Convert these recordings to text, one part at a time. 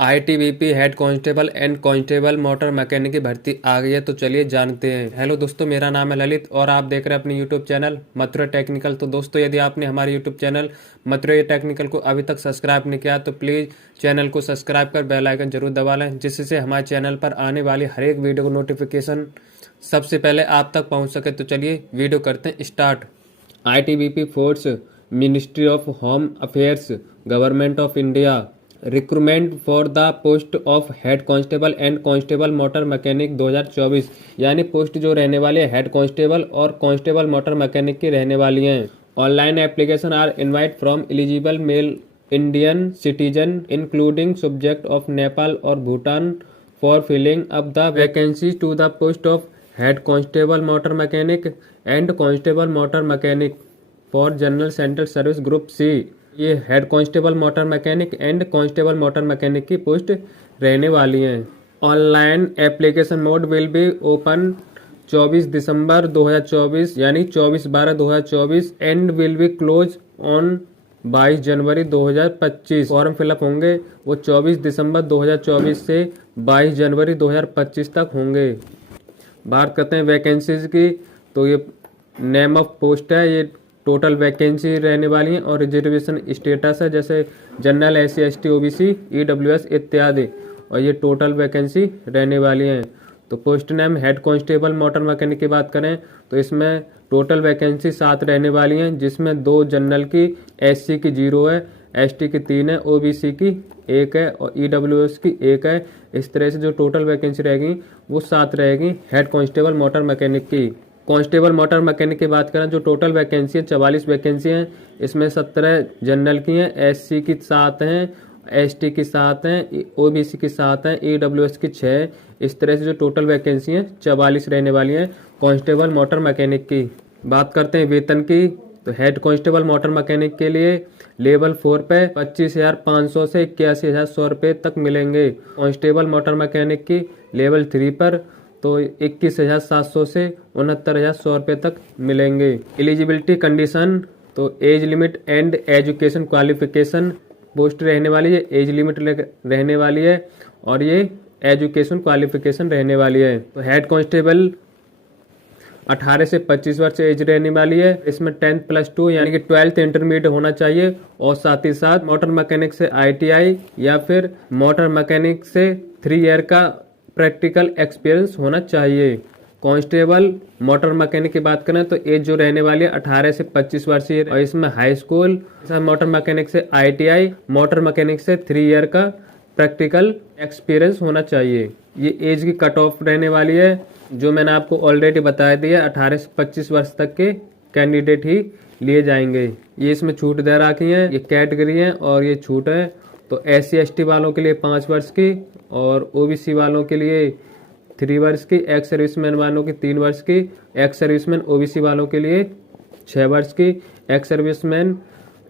ITBP head constable and constable motor mechanic की भर्ती आ गई है। तो चलिए जानते हैं। हेलो दोस्तों, मेरा नाम है ललित और आप देख रहे हैं अपने यूट्यूब चैनल मथुरा टेक्निकल। तो दोस्तों, यदि आपने हमारे यूट्यूब चैनल मथुरा टेक्निकल को अभी तक सब्सक्राइब नहीं किया तो प्लीज़ चैनल को सब्सक्राइब कर बेल आइकन जरूर दबा लें, जिससे हमारे चैनल पर आने वाली हर एक वीडियो को नोटिफिकेशन सबसे पहले आप तक पहुँच सके। तो चलिए वीडियो करते हैं start. ITBP force, ministry of home affairs, government of India, recruitment for the post of head constable and constable motor mechanic 2024, यानी पोस्ट जो रहने वाली है हेड कांस्टेबल और कांस्टेबल मोटर मैकेनिक की रहने वाली हैं। Online application are invite from eligible male Indian citizen including subject of Nepal और Bhutan for filling up the vacancy to the post of head constable motor mechanic and constable motor mechanic for general central service group C. ये head constable motor mechanic and constable motor mechanic की post रहने वाली हैं। Online application mode will be open 24 December 2024 यानी 24/12/2024 and will be close on 22 January 2025। Form fill up होंगे वो 24 December 2024 से 22 January 2025 तक होंगे। बात करते हैं वैकेंसीज की, तो ये नेम ऑफ पोस्ट है, ये टोटल वैकेंसी रहने वाली है और रिजर्वेशन स्टेटस है जैसे general, SC ST OBC EWS इत्यादि, और ये टोटल वैकेंसी रहने वाली हैं। तो post name head constable motor mechanic की बात करें तो इसमें टोटल वैकेंसी 7 रहने वाली हैं, जिसमें 2 जनरल की, SC की 0 है, ST की 3 है, OBC की 1 है और EWS की 1 है। इस तरह से जो टोटल वैकेंसी रहेगी वो 7 रहेगी हेड कांस्टेबल मोटर मैकेनिक की। कांस्टेबल मोटर मैकेनिक की बात करें जो टोटल वैकेंसी है 44 वैकेंसी हैं, इसमें 17 जनरल की हैं, SC की 7 हैं, ST की 7 हैं, OBC की 7 हैं, EWS की 6 है। इस तरह से जो टोटल वैकेंसी हैं 44 रहने वाली हैं कांस्टेबल मोटर मैकेनिक की। बात करते हैं वेतन की, तो हेड कांस्टेबल मोटर मैकेनिक के लिए लेवल 4 पे 25,500 से 81,100 रुपये तक मिलेंगे। कांस्टेबल मोटर मैकेनिक की लेवल 3 पर तो 21,700 से 69,100 रुपये तक मिलेंगे। एलिजिबिलिटी कंडीशन, तो age limit and education qualification post रहने वाली है, एज लिमिट रहने वाली है और ये एजुकेशन क्वालिफिकेशन रहने वाली है। तो हेड कांस्टेबल 18 से 25 वर्ष एज रहने वाली है, इसमें 10+2 यानी कि 12th इंटरमीडिएट होना चाहिए और साथ ही साथ मोटर मैकेनिक से ITI या फिर मोटर मैकेनिक से 3 ईयर का प्रैक्टिकल एक्सपीरियंस होना चाहिए। कांस्टेबल मोटर मैकेनिक की बात करें तो एज जो रहने वाली है 18 से 25 वर्षीय और इसमें हाई स्कूल, मोटर मैकेनिक से ITI, मोटर मैकेनिक से 3 ईयर का प्रैक्टिकल एक्सपीरियंस होना चाहिए। ये एज की कट ऑफ रहने वाली है जो मैंने आपको ऑलरेडी बता दिया, 18 से 25 वर्ष तक के कैंडिडेट ही लिए जाएंगे। ये इसमें छूट दे रखी है, ये कैटेगरी है और ये छूट है। तो SC ST वालों के लिए 5 वर्ष की और OBC वालों के लिए 3 वर्ष की, एक्स सर्विसमैन वालों की 3 वर्ष की, एक्स सर्विसमैन OBC वालों के लिए 6 वर्ष की, एक्स सर्विसमैन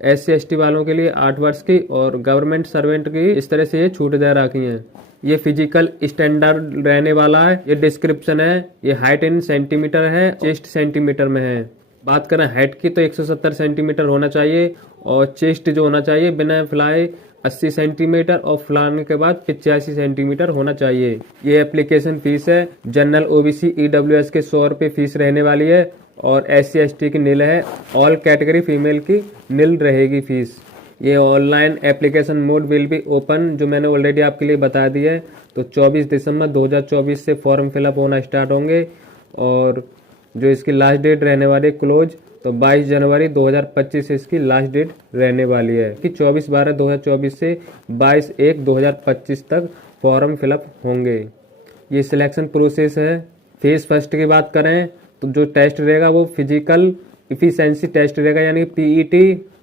SC ST वालों के लिए 8 वर्ष की और गवर्नमेंट सर्वेंट की इस तरह से ये छूट दे रखी हैं। ये फिजिकल स्टैंडर्ड रहने वाला है, ये डिस्क्रिप्शन है, ये हाइट इन सेंटीमीटर है, चेस्ट सेंटीमीटर में है। बात करें हाइट की तो 170 सेंटीमीटर होना चाहिए और चेस्ट जो होना चाहिए बिना फ्लाई 80 सेंटीमीटर और फलाने के बाद 85 सेंटीमीटर होना चाहिए। ये एप्लीकेशन फीस है, जनरल OBC EWS के 100 रुपये फीस रहने वाली है और SC ST की नील है, ऑल कैटेगरी फीमेल की नील रहेगी फीस। ये online application mode will be open जो मैंने ऑलरेडी आपके लिए बता दिया है। तो 24 दिसंबर 2024 से फॉर्म फिलअप होना स्टार्ट होंगे और जो इसकी लास्ट डेट रहने वाली क्लोज तो 22 जनवरी 2025 से इसकी लास्ट डेट रहने वाली है कि 24/12/2024 से 22/1/2025 तक फॉर्म फिलअप होंगे। ये सिलेक्शन प्रोसेस है। फेज फर्स्ट की बात करें तो जो टेस्ट रहेगा वो फिजिकल इफिशिएंसी टेस्ट रहेगा, यानी PET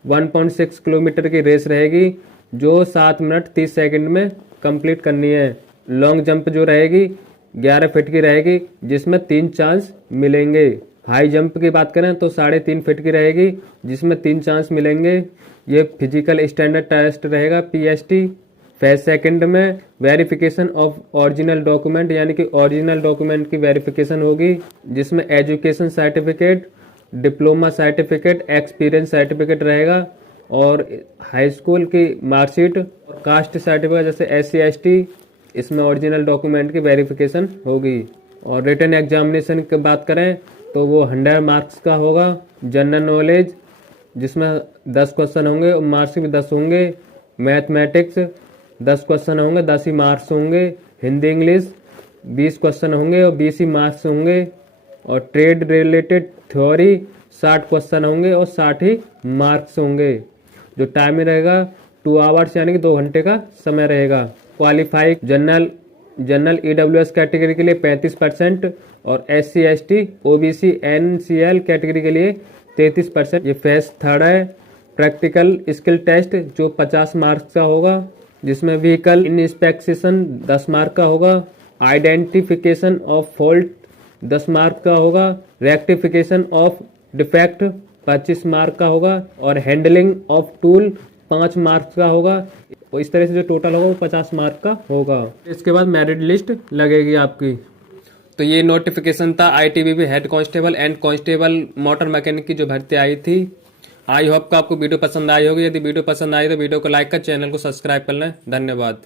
1.6 किलोमीटर की रेस रहेगी जो 7 मिनट 30 सेकंड में कंप्लीट करनी है। लॉन्ग जंप जो रहेगी 11 फीट की रहेगी जिसमें 3 चांस मिलेंगे। हाई जंप की बात करें तो 3.5 फीट की रहेगी जिसमें 3 चांस मिलेंगे। ये फिजिकल स्टैंडर्ड टेस्ट रहेगा PST। फेज सेकंड में वेरिफिकेशन ऑफ ओरिजिनल डॉक्यूमेंट, यानी कि ओरिजिनल डॉक्यूमेंट की वेरिफिकेशन होगी जिसमें education certificate, diploma certificate, experience certificate रहेगा और हाई स्कूल की मार्कशीट और कास्ट सर्टिफिकेट जैसे SC ST, इसमें ओरिजिनल डॉक्यूमेंट की वेरिफिकेशन होगी। और रिटन एग्जामिनेशन की बात करें तो वो 100 मार्क्स का होगा। जनरल नॉलेज जिसमें 10 क्वेश्चन होंगे और मार्क्स भी 10 होंगे। मैथमेटिक्स 10 क्वेश्चन होंगे, 10 ही मार्क्स होंगे। हिंदी इंग्लिश 20 क्वेश्चन होंगे और 20 ही मार्क्स होंगे। और ट्रेड रिलेटेड थ्योरी 60 क्वेश्चन होंगे और 60 ही मार्क्स होंगे। जो टाइम रहेगा 2 आवर्स यानी कि 2 घंटे का समय रहेगा। क्वालिफाइड जनरल EWS कैटेगरी के लिए 35% और SC ST OBC NCL category के लिए 33%। ये फेज 3 है। प्रैक्टिकल स्किल टेस्ट जो 50 मार्क्स का होगा, जिसमें व्हीकल इंस्पेक्शन 10 मार्क का होगा। आइडेंटिफिकेशन ऑफ फॉल्ट 10 मार्क का होगा। रेक्टिफिकेशन ऑफ डिफेक्ट 25 मार्क का होगा और हैंडलिंग ऑफ टूल 5 मार्क्स का होगा। और इस तरह से जो टोटल होगा वो 50 मार्क का होगा। इसके बाद मेरिट लिस्ट लगेगी आपकी। तो ये नोटिफिकेशन था ITBP head constable and constable motor mechanic की जो भर्ती आई थी। आई होप कि आपको वीडियो पसंद आई होगी। यदि वीडियो पसंद आई तो वीडियो को लाइक कर चैनल को सब्सक्राइब कर लें। धन्यवाद।